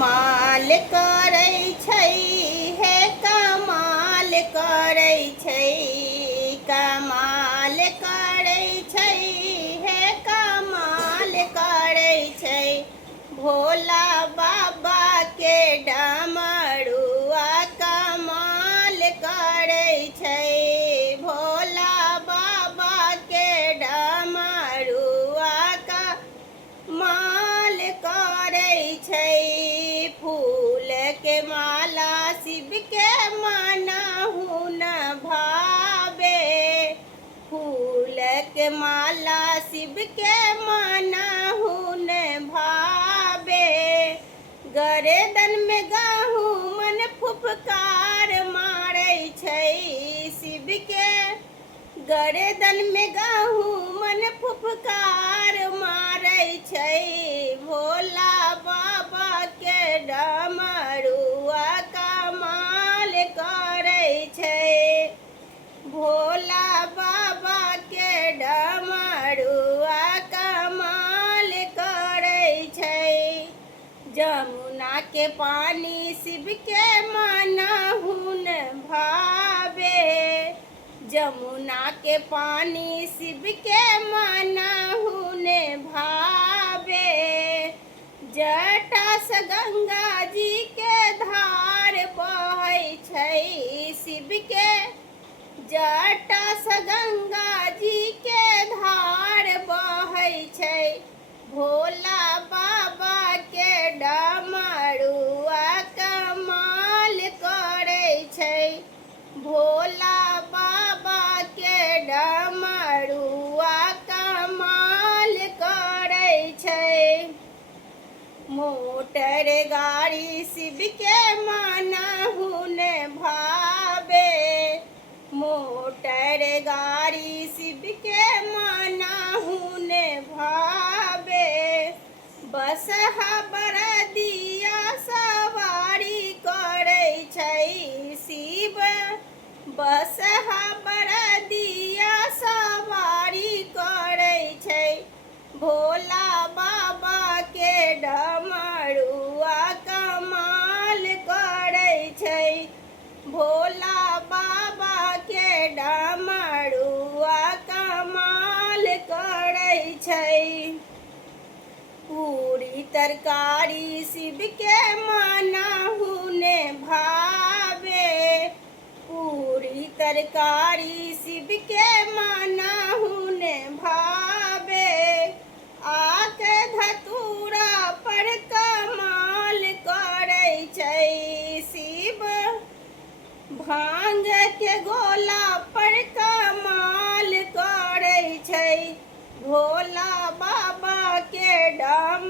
कमाल करै छै, हे कमाल करै छै, कमाल करै छै, हे कमाल करै छै। भोला बाबा के डमरुआ कमाल करै छै, भोला बाबा के डमरुआ कमाल करै छै। फूल के माला शिव के मनहु न भावे, फूल के माला शिव के मनहु न भावे। गर्दन में गहूमन फुफकार मारै छै शिव के, गर्दन में गहूमन फुफकार मारै छै। भोला बाबा के डमरुआ कमाल करै छै, भोला बाबा के डमरुआ कमाल करै छै। जमुना के पानी शिव के मनहु न भावे, जमुना के पानी शिव के मनहु न भावे। जटा से गंगा जी के धार बहै छै शिव के, जटा से गंगा जी के धार बहै छै। भोला बाबा के डमरुआ कमाल करै छै, भोला बाबा के डमरुआ कमाल करै छै। मोटर गाड़ी शिव के मनहु न भावे, मोटर गाड़ी शिव के मनहु न भावे। बसहा बरदिया सवारी करै छै शिव, बसहा बरदिया सवारी करै छै। भोला बाबा के डमरुआ कमाल करै छै, भोला बाबा के डमरुआ कमाल करै छै। पूरी तरकारी शिव के मनहु न भावे, पूरी तरकारी शिव के मनहु न भावे। आक धतूरा पर कमाल करै छै शिव, भांग के गोला पर कमाल करै छै। भोला बाबा के डम